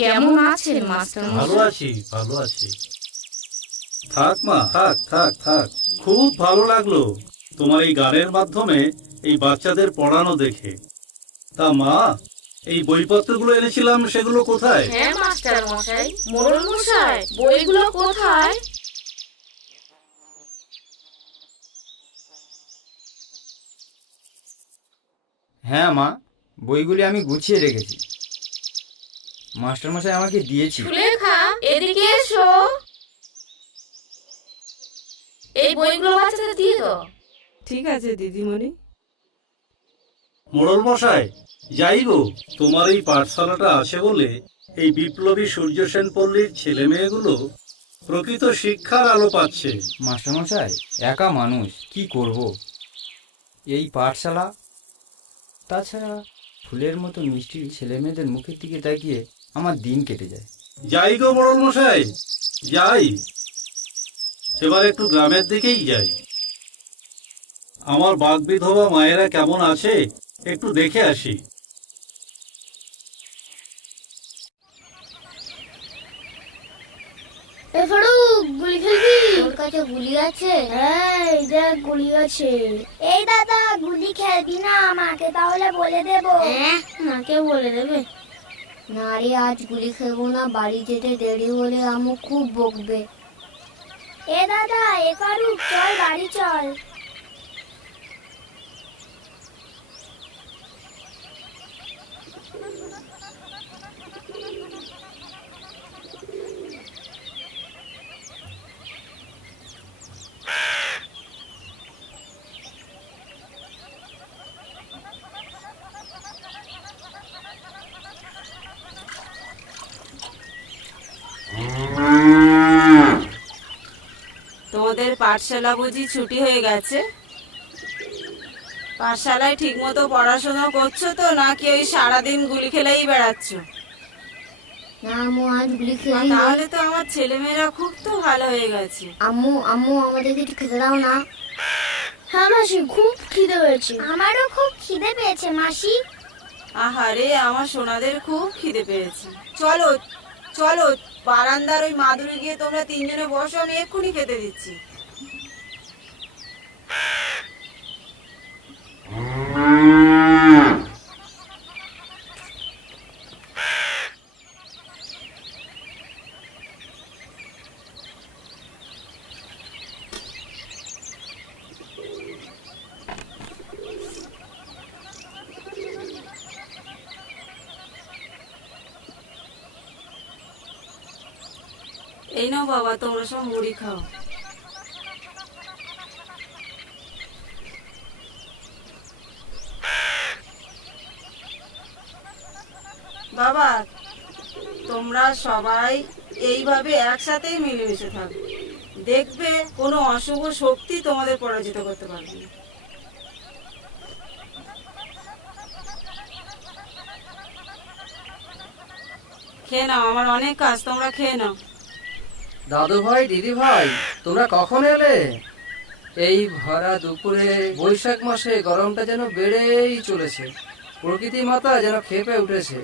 কেমন আছেন মাস্টার ভালো মশাই? আছি, ভালো আছি। থাক মা, থাক থাক থাক। খুব ভালো লাগলো তোমার এই গানের মাধ্যমে এই বাচ্চাদের পড়ানো দেখে। তা মা, এই বইপত্রগুলো এনেছিলাম, সেগুলো কোথায়? হ্যাঁ মাস্টার মশাই, মোড়ল মশাই, বইগুলো কোথায়? হ্যাঁ মা, বইগুলি আমি গুছিয়ে রেখেছি। মাস্টারমশাই আমাকে দিয়েছি। সুলেখা, এদিকে এসো। এই বইগুলো বাচ্চাদের দিয়ে দাও। ঠিক আছে দিদিমণি। মোড়ল মশাই, যাই গো, তোমার এই পাঠশালাটা আছে বলে এই বিপ্লবী সূর্য সেন পল্লীর ছেলে মেয়েগুলো প্রকৃত শিক্ষার আলো পাচ্ছে। মাস্টারমশাই, একা মানুষ, কি করব? এই পাঠশালা, তাছাড়া ফুলের মতো মিষ্টি ছেলেমেয়েদের মুখের দিকে তাকিয়ে আমার দিন কেটে যায়। যাই গো মোড়ল মশাই, যাই। এবার একটু গ্রামের দিকেই যাই। আমার বাক বিধবা মায়েরা কেমন আছে একটু দেখে আসি। এ ফারুক, গুলি খেলবি? তোর কাছে গুলি আছে? হ্যাঁ, এই দেখ গুলি আছে। এই দাদা, গুলি খেলবি না? আমাকে তাহলে বলে দেবো। মাকে বলে দেবে? না রে, আজ গুলি খেলবো না, বাড়ি যেতে দেরি হলে আম্মু খুব বকবে। এ দাদা, এ ফারুক, চল বাড়ি চল। তোমাদের পাঠশালা বুঝি ছুটি হয়ে গেছে? পাঠশালায় ঠিক মতো পড়াশোনা করছো তো, নাকি ওই সারাদিন গুলি খেলেই বেড়াচ্ছ? না আম্মু, আজ গুলি খেলি। তাহলে তো আমার ছেলেমেয়েরা খুব তো ভালো হয়ে গেছে। আম্মু আম্মু, আমাদেরকে একটু খেতে দাও না। হ্যাঁ মাসি, খুব খিদে পেয়েছে। আমারও খুব খিদে পেয়েছে মাসি। আহারে, আমার সোনাদের খুব খিদে পেয়েছে। চলো চলো, বারান্দার ওই মাদুরে গিয়ে তোমরা তিনজনে বসো, আমি এক্ষুনি খেতে দিচ্ছি। এই নাও বাবা, তোমরা সব মুড়ি খাও। বাবা, তোমরা সবাই এইভাবে একসাথেই মিলেমিশে থাকবে, দেখবে কোনো অশুভ শক্তি তোমাদের পরাজিত করতে পারবে না। খেয়ে নাও, আমার অনেক কাজ, তোমরা খেয়ে নাও। দাদু ভাই, দিদি ভাই, তোমরা কখন এলে? এই ভরা দুপুরে বৈশাখ মাসে গরমটা যেন বেড়েই চলেছে। প্রকৃতি মাতা যেন ক্ষেপে উঠেছে।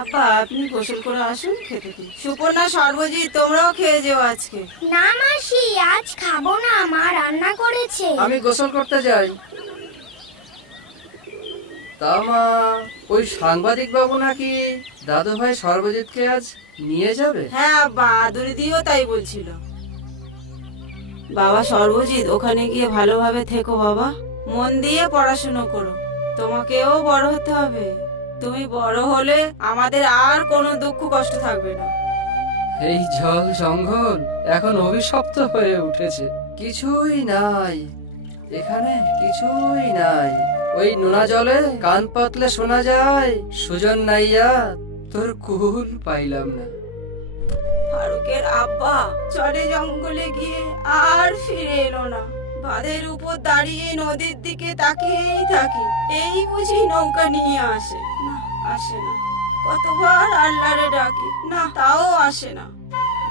আপা, আপনি গোসল করে আসুন, খেতে দিন। সুপর্ণা, সর্বজিৎ, তোমরাও খেয়ে যেও আজকে। না মাসি, আজ খাবো না, মা রান্না করেছে। আমি গোসল করতে যাই। তা মা, ওই সাংবাদিক বাবু নাকি দাদু ভাই সর্বজিৎকে আজ নিয়ে যাবে? হ্যাঁ আব্বা, আদুরি দিও তাই বলছিল। বাবা সর্বজিৎ, ওখানে গিয়ে ভালোভাবে থেকো বাবা, মন দিয়ে পড়াশুনো করো। তোমাকেও বড় হতে হবে। তুমি বড় হলে আমাদের আর কোনো দুঃখ কষ্ট থাকবে না। এই জল জঙ্গল এখন অভিশপ্ত হয়ে উঠেছে। কিছুই নাই এখানে, কিছুই নাই। ওই নোনা জলে কান পাতলে শোনা যায়, সুজন নাইয়া তোর কুল পাইলাম না। ফারুকের আব্বা চরে জঙ্গলে গিয়ে আর ফিরে এলো না। বাঁধের উপর দাঁড়িয়ে নদীর দিকে তাকিয়েই থাকি, এই বুঝি নৌকা নিয়ে আসে? না, আসে না। কতবার আল্লাহরে ডাকি, না, তাও আসে না।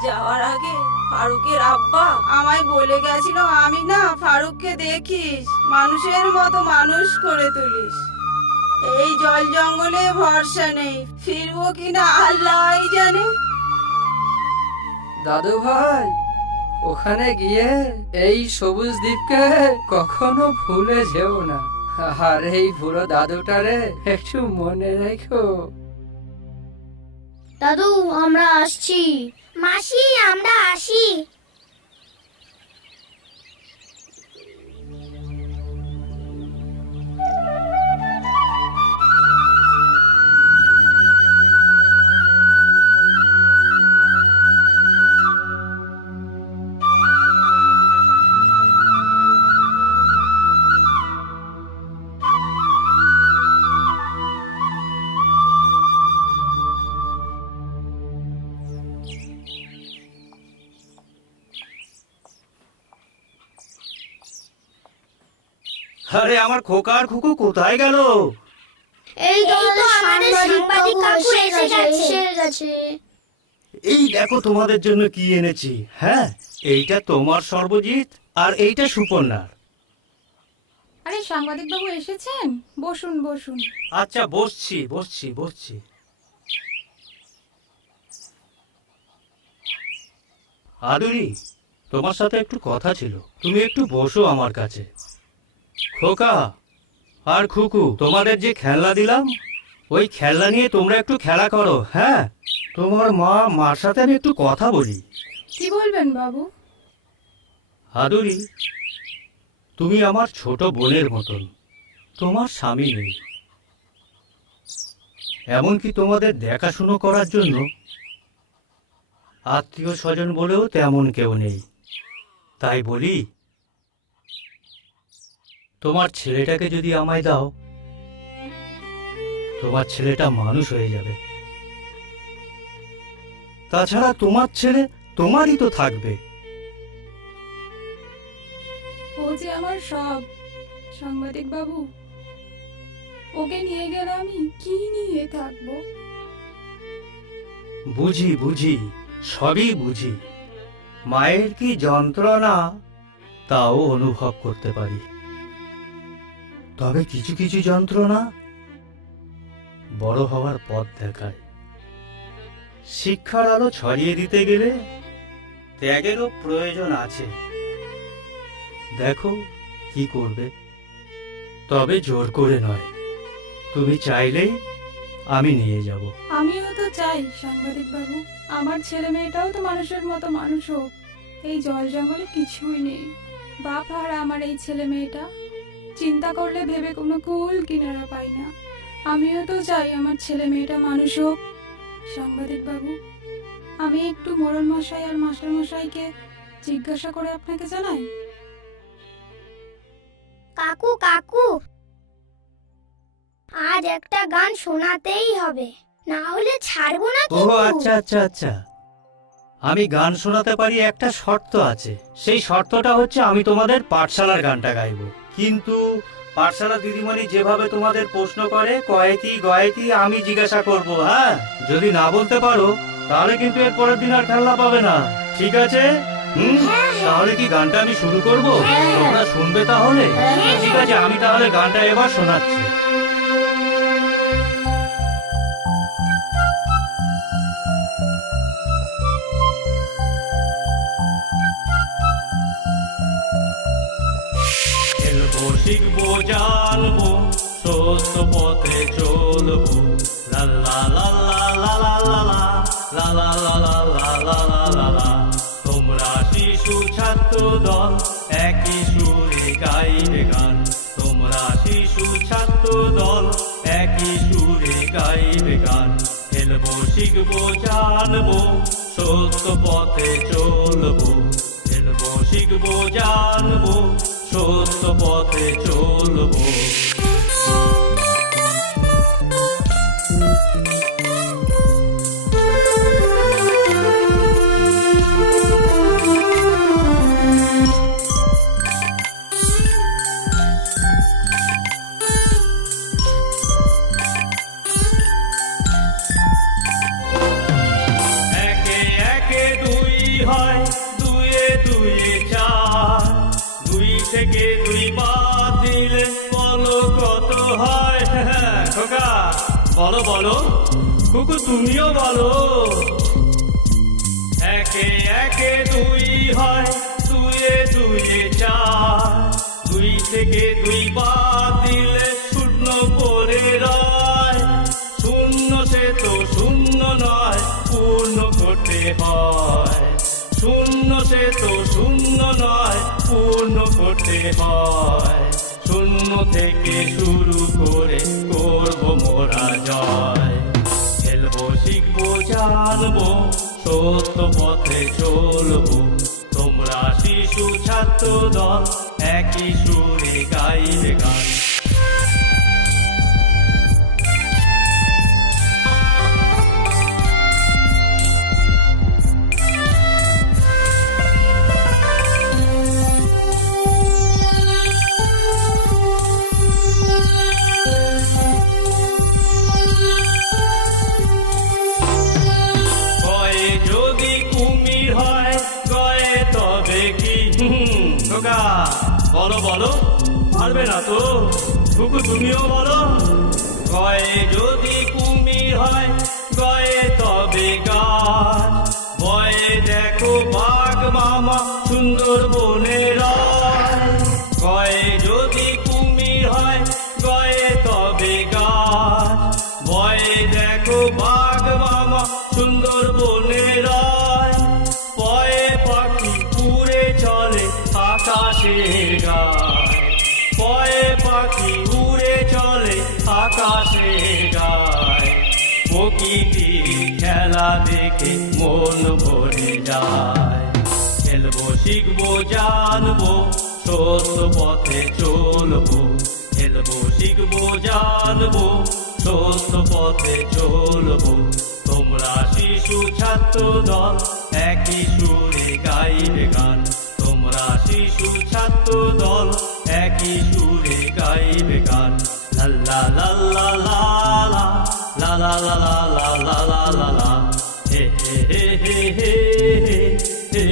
যাওয়ার আগে ফারুকের আব্বা আমায় বলে গেছিল, আমি না ফারুককে দেখিস, মানুষের মতো মানুষ করে তুলিস। এই জল জঙ্গলে ভরসা নেই, ফিরবো কিনা আল্লাহই জানে। দাদু ভাই, ওখানে গিয়ে এই সবুজ দ্বীপকে কখনো ভুলে যেও না। আর এই বুড়ো দাদুটারে একটু মনে রেখো। দাদু আমরা আসছি। মাসি আমরা আসি। আরে আমার খোকার খুকু কোথায় গেল? এই তো আমাদের সাংবাদিক কাকু এসে গেছে। এই দেখো তোমাদের জন্য কি এনেছি। হ্যাঁ, এইটা তোমার সর্বজিৎ আর এইটা সুপর্ণার। আরে সাংবাদিক বাবু এসেছেন, বসুন বসুন। আচ্ছা, বসছি বসছি বসছি। আদুরি, তোমার সাথে একটু কথা ছিল, তুমি একটু বসো আমার কাছে। খোকা আর খুকু, তোমাদের যে খেলনা দিলাম, ওই খেলনা নিয়ে তোমরা একটু খেলা করো। হ্যাঁ, তোমার মার সাথে আমি একটু কথা বলি। কি বলবেন বাবু? আদুরি, তুমি আমার ছোট বোনের মতন, তোমার স্বামী নেই, এমনকি তোমাদের দেখাশুনো করার জন্য আত্মীয় স্বজন বলেও তেমন কেউ নেই। তাই বলি, তোমার ছেলেটাকে যদি আমায় দাও, তোমার ছেলেটা মানুষ হয়ে যাবে। তাছাড়া তোমার ছেলে তোমারই তো থাকবে। ও যে আমার সব, সাংবাদিক বাবু, ওকে নিয়ে গেলে আমি কি নিয়ে থাকবো? বুঝি বুঝি, সবই বুঝি। মায়ের কি যন্ত্রণা তাও অনুভব করতে পারি। তবে কিছু কিছু যন্ত্রণা বড় হওয়ার পথ দেখায়। শিক্ষার আলো ছড়িয়ে দিতে গেলে ত্যাগেরও প্রয়োজন আছে। দেখো কি করবে, তবে জোর করে নয়। তুমি চাইলেই আমি নিয়ে যাব। আমিও তো চাই সাংবাদিক বাবু, আমার ছেলে মেয়েটাও তো মানুষের মতো মানুষ হোক। এই জল জঙ্গলে কিছুই নেই, বাপ আর আমার এই ছেলে মেয়েটা চিন্তা করলে ভেবে কোনো কুল কিনারা পাই না। আমিও তো চাই আমার ছেলে মেয়েটা মানুষ হোক। সাংবাদিক বাবু, আমি একটু মোড়ল মশাই আর মাস্টার মশাইকে জিজ্ঞাসা করে আপনাকে জানাই। কাকু কাকু, আজ একটা গান শোনাতেই হবে, না হলে ছাড়বো না ও কিন্তু। আচ্ছা আচ্ছা আচ্ছা, আমি গান শোনাতে পারি, একটা শর্ত আছে। সেই শর্তটা হচ্ছে আমি তোমাদের পাঠশালার গানটা গাইবো। কিন্তু পাঠশালা দিদিমণি যেভাবে তোমাদের প্রশ্ন করে, কয়েতি গয়েতি আমি জিজ্ঞাসা করব। হ্যাঁ, যদি না বলতে পারো তাহলে কিন্তু এর পরের দিন আর খেলনা পাবে না। ঠিক আছে? তাহলে কি গানটা আমি শুরু করব? তোমরা শুনবে তাহলে? ঠিক আছে, আমি তাহলে গানটা এবার শোনাচ্ছি। খেলবো, শিখবো, জানবো, সত্য পথে চলবো। লা লা লা লা লা লা লা লা লা লা লা লা লা লা লা। তোমরা শিশু ছাত্র দল, একই সুরে গাইবে গান। তোমরা শিশু ছাত্র দল, একই সুরে গাইবে গান। খেলবো, শিখবো, জানবো, সত্য পথে চলবো। খেলবো, শিখবো, জানবো, সত্য পথে চলবো। একে একে দুই থেকে 2 বাদ দিলে বলো কত হয়? খোকা বলো বলো, কুকু তুমিও বলো। 1 এ 1 2 হয়, 2 এ 2 এ 4, 2 থেকে 2 বাদ দিলে শূন্য পড়ে রয়। শূন্য সে তো শূন্য নয়, পূর্ণ করতে হয়। শূন্য সে তো শূন্য নয়, পূর্ণ করতে হয়। শূন্য থেকে শুরু করে করব মোরা জয়। খেলবো শিখবো জানবো, সত্য পথে চলবো। তোমরা শিশু ছাত্র দল, একই সুরে গাইবে গান। গয়ে যদি কুমির হয়, গয়ে তবে কি? খোকা বলো বলো, পারবে না তো? কুকু তুমিও বলো। গয়ে যদি কুমির হয়, গয়ে তবে গাছ। বয়ে দেখো বাঘ মামা সুন্দর বনে রয়। গয়ে যদি কুমির হয়, গয়ে তবে গাছ। ভয়ে দেখো বাঘ মামা সুন্দর বনে রয়। পয়ে পাখি উড়ে চলে আকাশের গায়। পয়ে পাখি উড়ে চলে আকাশের গায়। প্রকৃতির খেলা দেখে মন ভরে যায়। খেলবো শিখবো জানবো, সত্য পথে চলবো। খেলবো শিখবো জানবো, সত্য পথে চলবো। তোমরা শিশু ছাত্র দল, একই সুরে গাইবে গান। তোমরা শিশু ছাত্র দল, একই সুরে গাইবে গান। লাল্লা লাল্লা লালা, লালা লালা লালা লালা লা। হে হে হে হে হে হে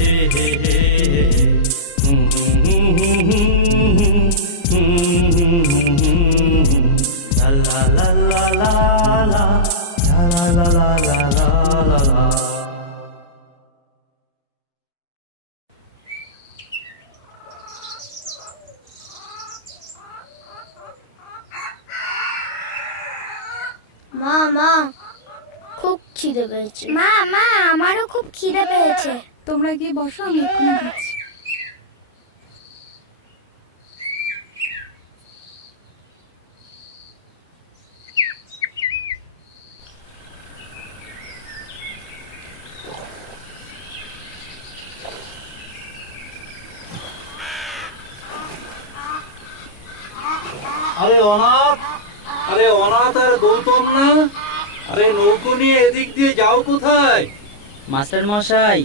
হে হে হে হে। La la la la la, la la la la la la la. মা মা, খুব খিদে পেয়েছে। মা মা, আমারও খুব খিদে পেয়েছে। তোমরা গিয়ে বসো, আমি এক্ষুনি দিচ্ছি। আরে অনাথ, আরে অনাথ আর গৌতম না? আরে নৌকো নিয়ে এদিক দিয়ে যাও কোথায়? মাস্টার মশাই,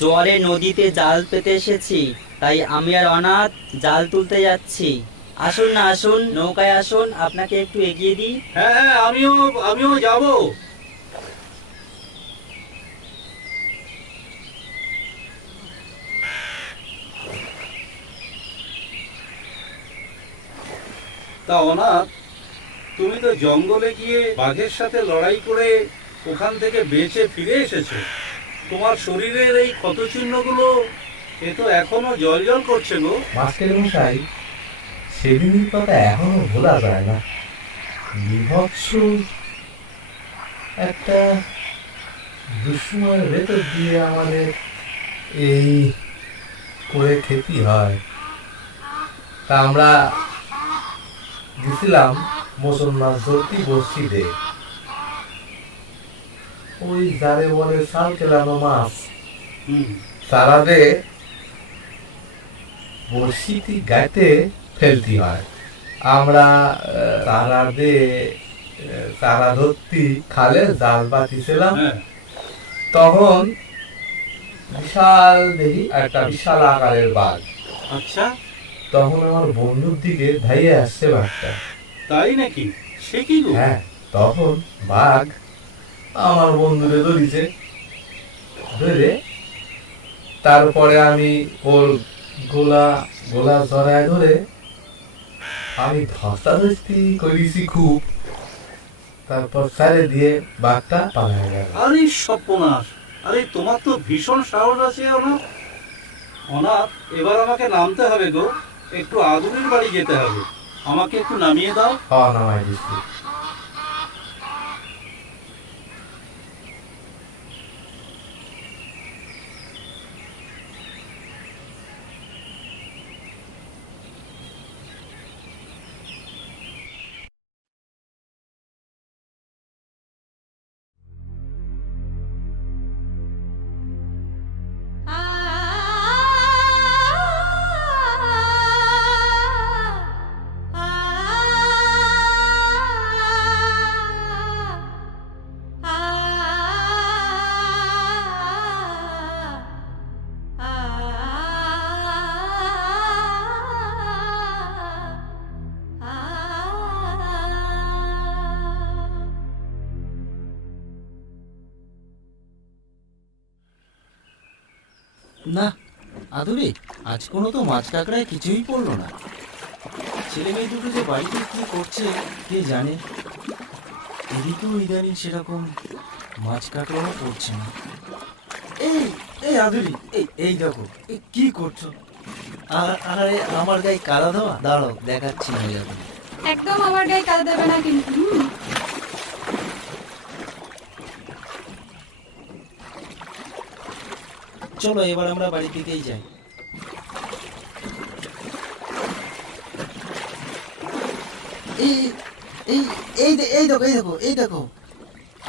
জোয়ারে নদীতে জাল পেতে এসেছি, তাই আমি আর অনাথ জাল তুলতে যাচ্ছি। আসুন না, আসুন, নৌকায় আসুন, আপনাকে একটু এগিয়ে দিই। হ্যাঁ হ্যাঁ, আমিও যাবো। তা অনাথ, তুমি তো জঙ্গলে গিয়ে বাঘের সাথে লড়াই করে ওখান থেকে বেঁচে ফিরে এসেছো। তোমার শরীরের এই ক্ষত চিহ্নগুলো এ তো এখনো জ্বল করছে গো। মাস্টার মশাই, সেদিনের কথা এখনো ভোলা যায় না। বিভৎস একটা দুঃসময়ের ভেতর দিয়ে আমাদের এই করে খেতে হয়। তা আমরা গেছিলাম মুসলমান ধরতি বসিতে। ওই যারে বলে শাল কেলানো মাছ, তারা দে বড়শিটি গাইতে ফেলতে হয়। আমরা তারা ধরতি খালে জাল পাতিছিলাম। তখন বিশাল দেখি একটা বিশাল আকারের বাঘ। আচ্ছা, তখন আমার বন্ধুর দিকে ধাইয়ে আসছে বাঘটা। তাই নাকি? সে কি গো? হ্যাঁ, তখন বাঘ আমার বন্ধুরে ধরেছে। ধরে তারপরে আমি ওর গোলা গোলা জড়ায় ধরে আমি ধস্তাধস্তি করেছি খুব, তারপর সারে দিয়ে বাঘটা পালায় গেল। আরে সর্বনাশ! আরে তোমার তো ভীষণ সাহস আছে অনাথ। অনাথ, এবার আমাকে নামতে হবে গো, একটু আদুরির বাড়ি যেতে হবে। আমাকে একটু নামিয়ে দাও। খাওয়া নামাই দিচ্ছি। না আদুরি, আজ কোনো তো মাছ কাঁকড়ায় কিছুই পড়লো না। ছেলে মেয়ে দুটো যে বাড়িতে কি করছে কে জানে। এদিকেও ইদানিং সেরকম মাছ কাঁকড়াও পড়ছে না। এই এই আদুরি, এই দেখো, কি করছো? আরে আমার গায়ে কাদা দেওয়া, দাঁড়াও দেখাচ্ছি না যাবে। একদম আমার গায়ে কাদা দেবে না কিন্তু। চলো এবার আমরা বাড়ির দিকেই যাই। এই এই এই এই দেখো, এই দেখো, এই দেখো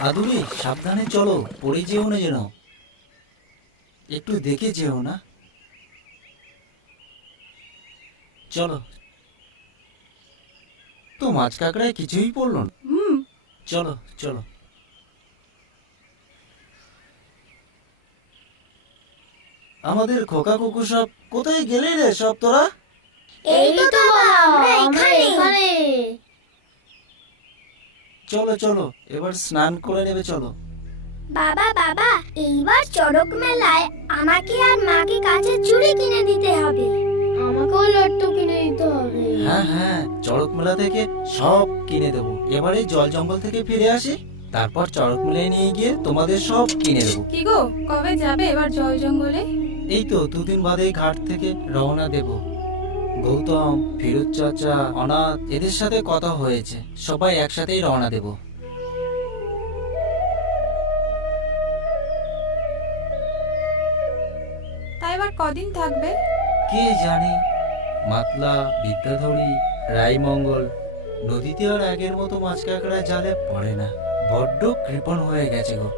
আদুরি, সাবধানে চলো, পড়ে যেও না যেন। একটু দেখে যেও না। চলো। তো মাছ কাঁকড়ায় কিছুই পড়লো না। চলো চলো। আমাদের খোকা কুকু সব কোথায় গেলে রে সব তোরা? এই তো বাবা, আমরা এখানে। চলো চলো, এবার স্নান করে নেবে, চলো। বাবা বাবা, এইবার চড়ক মেলায় আমাকে আর মাকে কাচের চুড়ি কিনে দিতে হবে। আমাকেও লট্টু কিনে দিতে হবে। হ্যাঁ হ্যাঁ, চড়ক মেলা থেকে সব কিনে দেবো। এবারে জল জঙ্গল থেকে ফিরে আসি, তারপর চড়ক মেলায় নিয়ে গিয়ে তোমাদের সব কিনে দেবো। কি গো, কবে যাবে এবার জল জঙ্গলে? এই তো দুদিন বাদে ঘাট থেকে রওনা দেব। গৌতম, ফিরোজ চাচা, অনাথ এদের সাথে কথা হয়েছে, সবাই একসাথেই রওনা দেব। তাই এবার কদিন থাকবে? কে জানে। মাতলা, বিদ্যাধরী, রায়মঙ্গল নদীতে আর আগের মতো মাছ কাঁকড়া জালে পড়ে না। বড্ড কৃপণ হয়ে গেছে গো।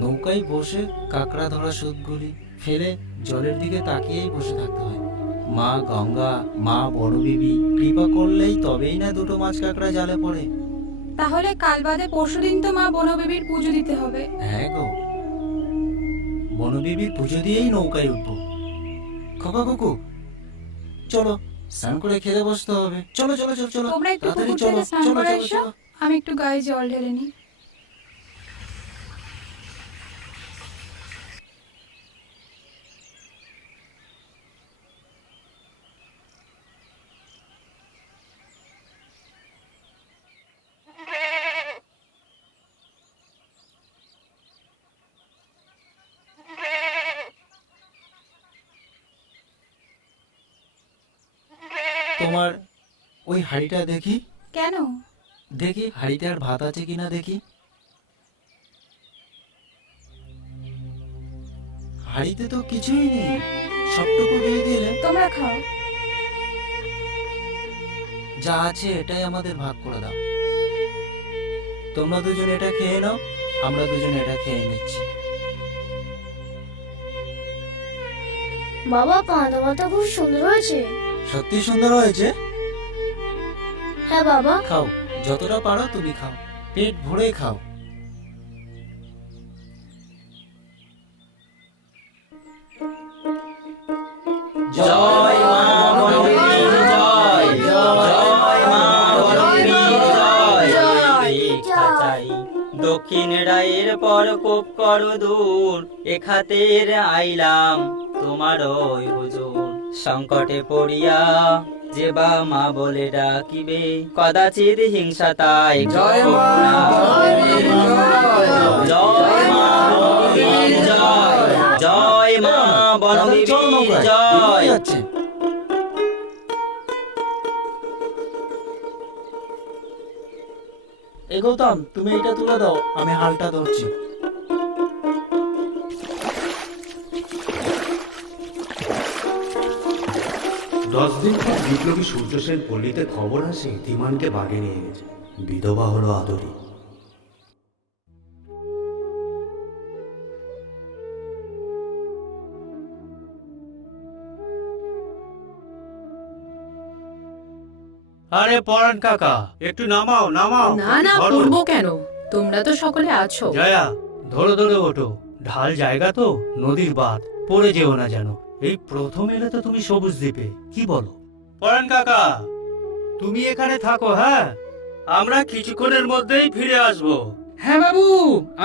নৌকায় বসে কাঁকড়া ধরা সুদগুলি ফেলে জলের দিকে তাকিয়েই বসে থাকতে হয়। মা গঙ্গা, মা বড়বিবি কৃপা করলেই তবেই না দুটো মাছ কাঁকড়া জালে পড়ে। তাহলে কাল বাদে পরশুদিন তো মা বনবেবীর পুজো দিতে হবে। হ্যাঁ গো, বনবিবির পুজো দিয়েই নৌকায় উঠবো। খোকা কুকু, চলো স্নান করে খেতে বসতে হবে। চলো চলো চলো চলো, তোমরা একটু তাড়াতাড়ি পুকুর চলো থেকে স্নান চলো করে চলো এসো, চলো। আমি একটু গায়ে জল ঢেলে নিই। তোমার ওই হাঁড়িটা দেখি, কেন? দেখি হাঁড়িতে আর ভাত আছে কিনা দেখি। হাঁড়িতে তো কিছুই নেই, সবটুকু দিয়ে দিলে। তোমরা খাও। যা আছে এটাই আমাদের ভাগ করে দাও। তোমরা দুজন এটা খেয়ে নাও, আমরা দুজন এটা খেয়ে নিচ্ছি। বাবা, কাঁদা পাতা খুব সুন্দর হয়েছে। সত্যি সুন্দর হয়েছে। হ্যাঁ বাবা। খাও, যতটা পারো তুমি খাও, পেট ভরে খাও। জয় মা বনবিবি জয়, জয় মা বনবিবি জয়। ভিক্ষা চাই দক্ষিণ রায়ের পর কোপ কর দূর, এখাতের আইলাম তোমার ওই হুজুর। সংকটে পড়িয়া যে বা মা বলে ডাকিবে, কদাচিৎ হিংসা তাই জয় মা, জয় মা বনবীর জয়, জয় মা বনবীর জয়। যাচ্ছে এ গৌতম, তুমি এটা তুলে দাও, আমি হালটা ধরছি। দশ দিন পর বিপ্লবী সূর্যসেন পল্লীতে খবর আসে ধীমানকে বাগে নিয়ে গেছে। বিধবা হলো আদরি। আরে পরাণ কাকা, একটু নামাও নামাও। না না, ধরো। করবো কেন? তোমরা তো সকলে আছো। জয়া, ধরে ধরে ওঠো। ঢাল জায়গা তো, নদীর বাঁধ, পড়ে যেও না যেন। এই প্রথম এলে তো তুমি সবুজ দ্বীপে, কি বলো? পরাণ কাকা, তুমি এখানে থাকো, হ্যাঁ? আমরা কিছুক্ষণের মধ্যেই ফিরে আসবো। হ্যাঁ বাবু,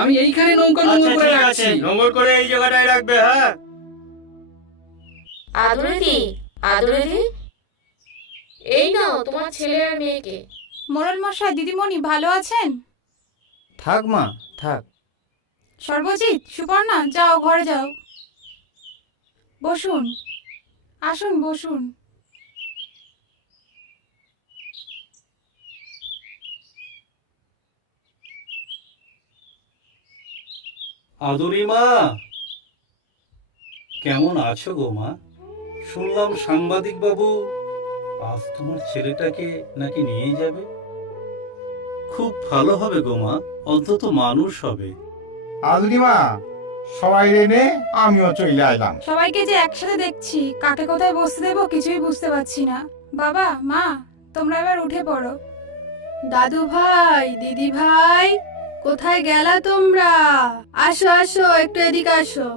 আমি এইখানে নৌকা আচ্ছা নোংর করে ঠিক আছে, রাখছি। নোংর করে এই জায়গাটায় রাখবে, হ্যাঁ? আদরেদি, আদরেদি, এই নাও তোমার ছেলে আর মেয়েকে। মোড়ল মশাই, দিদিমণি ভালো আছেন? থাক মা, থাক। সর্বজিৎ, সুপর্ণা, যাও ঘরে যাও। বসুন, আসুন বসুন। আদুরি মা, কেমন আছো গো মা? শুনলাম সাংবাদিক বাবু আজ তোমার ছেলেটাকে নাকি নিয়ে যাবে। খুব ভালো হবে গো মা, অন্তত মানুষ হবে। আদুরিমা, সবাই এনে আমিও চলে আইলাম। সবাইকে যে একসাথে দেখছি, কাকে কোথায় বসতে দেবো কিছুই বুঝতে পারছি না। বাবা, মা, তোমরা এবার উঠে পড়ো। দাদু ভাই, দিদি ভাই, কোথায় গেলা তোমরা? আসো আসো, একটু এদিকে আসো।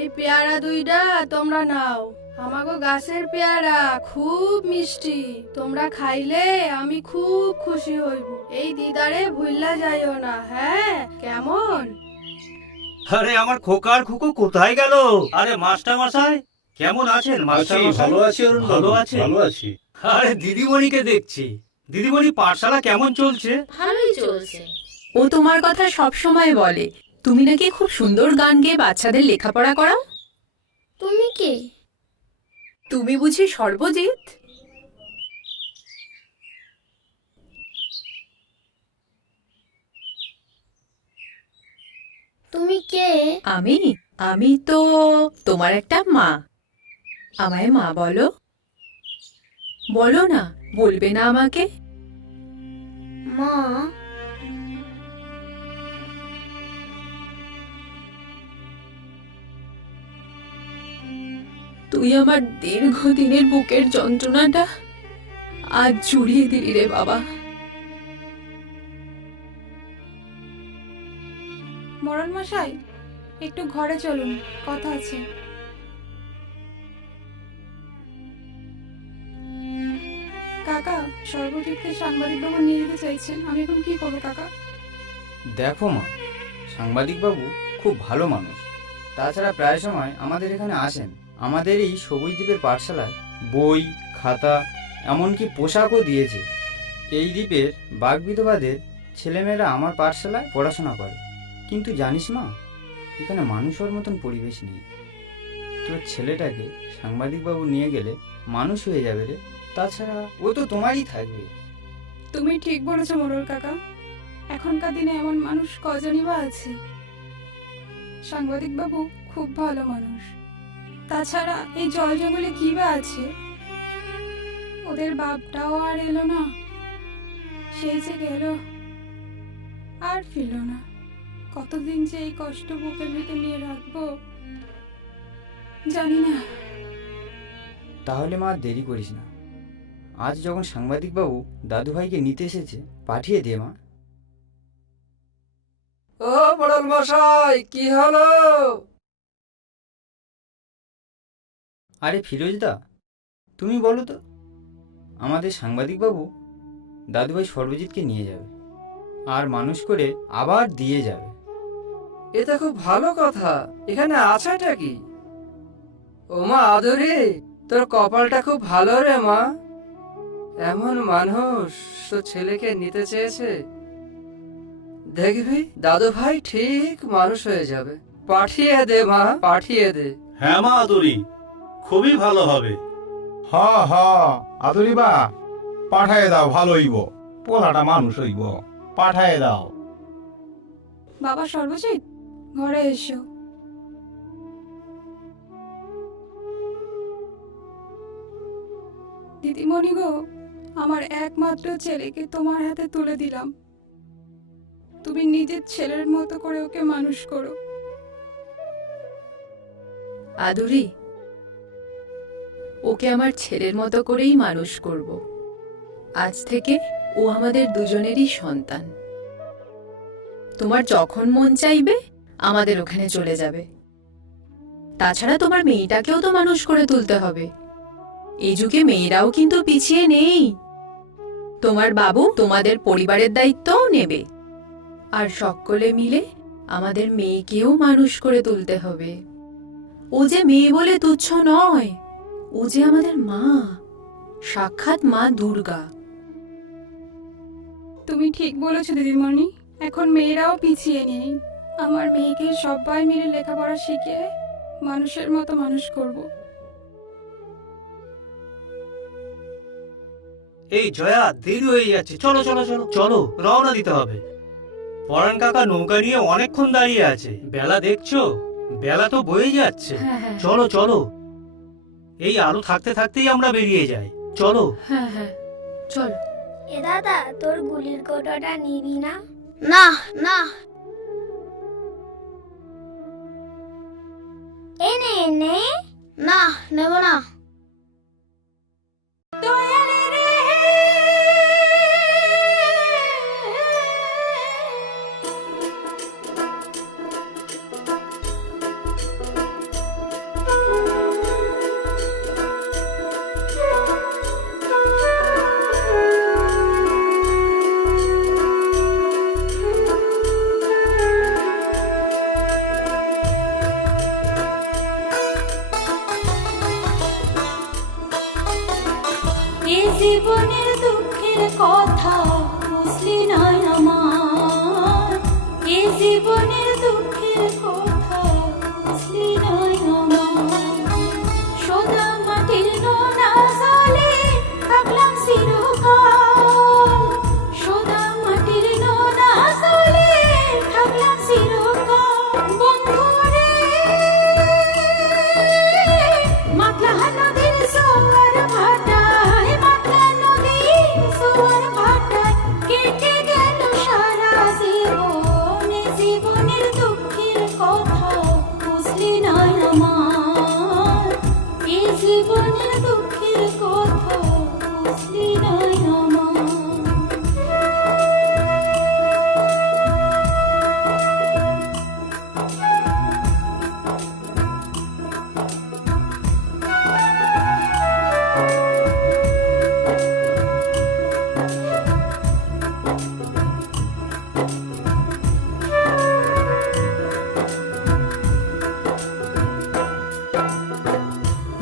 এই পেয়ারা দুইটা তোমরা নাও, আমাগো গাছের পেয়ারা খুব মিষ্টি। তোমরা খাইলে আমি খুব খুশি হইব। এই দিদারে ভুইলা যাইও না, হ্যাঁ? কেমন? আরে আমার খোকার খুকু কোথায় গেল? আরে মাস্টার মশাই, কেমন আছেন মাস্টার আছি, মশাই? ভালো আছি অরুণ বাবু, ভালো আছেন? ভালো আছি। আরে দিদিমণিকে দেখছি। দিদিমণি, পাঠশালা কেমন চলছে? ভালোই চলছে। ও তোমার কথা সব সময় বলে। তুমি নাকি খুব সুন্দর গান গেয়ে বাচ্চাদের লেখাপড়া করাও। তুমি কে? তুমি বুঝি সর্বজিৎ? তুমি কে? আমি আমি তো তোমার একটা মা। আমায় মা বলো। বলো না, বলবে না আমাকে? মা, তুই আমার দীর্ঘদিনের বুকের যন্ত্রণাটা আজ জুড়িয়ে দিলি রে বাবা। মোড়ল মশাই, একটু ঘরে চলুন, কথা আছে। কাকা, সর্বজিৎকে সাংবাদিকবাবু নিয়ে যেতে চাইছেন, আমি এখন কি করবো কাকা? দেখো মা, সাংবাদিকবাবু খুব ভালো মানুষ। তাছাড়া প্রায় সময় আমাদের এখানে আসেন। আমাদের এই সবুজ দ্বীপের পাঠশালায় বই, খাতা, এমনকি পোশাকও দিয়েছে। এই দ্বীপের বাঘ বিধবাদের ছেলেমেয়েরা আমার পাঠশালায় পড়াশোনা করে। কিন্তু জানিস মা, এখানে মানুষ হওয়ার মতন পরিবেশ নেই। তোর ছেলেটাকে সাংবাদিকবাবু নিয়ে গেলে মানুষ হয়ে যাবে রে। তাছাড়া ও তো তোমারই থাকবে। তুমি ঠিক বলেছো মোড়ল কাকা, এখনকার দিনে এমন মানুষ কজনই বা আছে। সাংবাদিকবাবু খুব ভালো মানুষ। তাছাড়া এই জল জঙ্গলে কি বা আছে? ওদের বাপটাও আর এলো না, সেই যে গেল আর ফিরল না। কতদিন যে এই কষ্ট বুকের ভিতর নিয়ে রাখবো জানি না। তাহলে মা দেরি করিস না, আজ যখন সাংবাদিকবাবু দাদুভাইকে নিতে এসেছে, পাঠিয়ে দে মা। ও মোড়ল মশাই, কি হলো? আরে ফিরোজদা, তুমি বলো তো, আমাদের সাংবাদিকবাবু দাদুভাই সর্বজিৎকে নিয়ে যাবে আর মানুষ করে আবার দিয়ে যাবে। এটা খুব ভালো কথা। এখানে আছাটা কি? ওমা আদুরি, তোর কপালটা খুব ভালো রে মা। এমন মানুষ তো ছেলেকে নিতে চেয়েছে। দেখবি দাদু ভাই ঠিক মানুষ হয়ে যাবে। পাঠিয়ে দে মা, পাঠিয়ে দে। হ্যাঁ মা আদুরি, খুবই ভালো হবে। হ হ আদুরি বা পাঠায় দাও, ভালো হইব, পোলাটা মানুষ হইব, পাঠায় দাও। বাবা সর্বজিৎ, ঘরে এসো। দিদিমণি গো, আমার একমাত্র ছেলেকে তোমার হাতে তুলে দিলাম। তুমি নিজের ছেলের মতো করে ওকে মানুষ করো। আদুরি, ওকে আমার ছেলের মতো করেই মানুষ করব। আজ থেকে ও আমাদের দুজনেরই সন্তান। তোমার যখন মন চাইবে আমাদের ওখানে চলে যাবে। তাছাড়া তোমার মেয়েটাকেও তো মানুষ করে তুলতে হবে। এই যুগে মেয়েরাও কিন্তু পিছিয়ে নেই। তোমার বাবু তোমাদের পরিবারের দায়িত্বও নেবে। আর সকলে মিলে আমাদের মেয়েকেও মানুষ করে তুলতে হবে। ও যে মেয়ে বলে তুচ্ছ নয়, ও যে আমাদের মা, সাক্ষাৎ মা দুর্গা। তুমি ঠিক বলেছো দিদিমণি, এখন মেয়েরাও পিছিয়ে নেই। আমার মেয়েকে সবাই মিলে লেখাপড়া শিখিয়ে মানুষের মতো মানুষ করব। এই জয়া, দেরি হয়ে যাচ্ছে, চলো চলো চলো চলো, রওনা দিতে হবে। পরাণ কাকা নৌকা নিয়ে অনেকক্ষণ দাঁড়িয়ে আছে। বেলা দেখছো, বেলা তো বয়ে যাচ্ছে। চলো চলো, এই আলো থাকতে থাকতেই আমরা বেরিয়ে যাই। চলো। হ্যাঁ হ্যাঁ চলো। এ দাদা, তোর গুলির কৌটোটা নিবি না? না না, এনে এনে না, নেব না। জীবনের দুঃখের কথা বুঝলি না আমার, এ জীবনের দুঃখের কথা বুঝলি না আমার। সোদা মাটির নোনা জলে থাকলাম চিরকাল, সোদা মাটির নোনা জলে থাকলাম চিরকাল। বন্ধুরে মাতলা নদীর জোয়ার ভাটায়, মাতলা নদীর জোয়ার ভাটায় কেটে গেল সারা জীবন। জীবনের দুঃখের কথা বুঝলি না আমার, এই জীবনের দুঃখের কথা বুঝলি না আমার।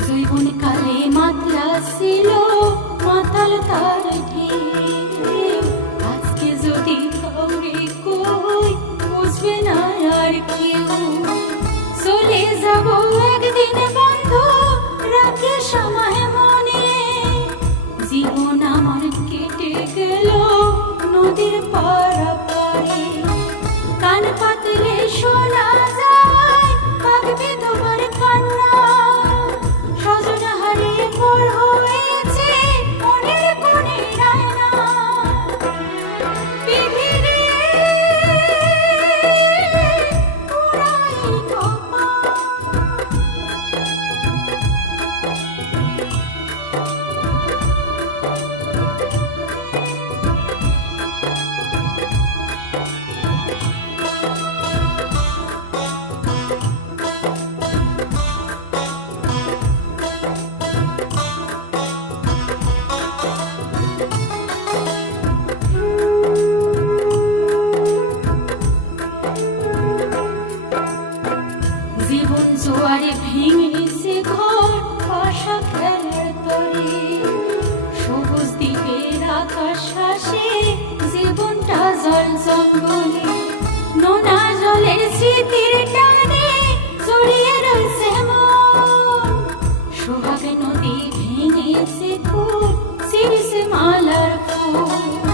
জীবন কালে মাতলা ছিল মাতাল তার ঢেউ, আজকে যদি কাউরে কই বুঝবে না আর কেউ। চলে যাব একদিন বন্ধু, রাখে সময় মনে, জীবন আমার কেটে গেল নদীর পাড়ে। কান পাতলে শোনা যায় পাকবে তোমার কান্না, স্বজন হারিয়ে পর হয়েছে মনের কোণে জঙ্গলে নোনা জলের স্মৃতির টানে জড়িয়ে রয়েছে মন। সোহাগ নদী ভেঙেছে খুব শিরিষ মালার ফুল।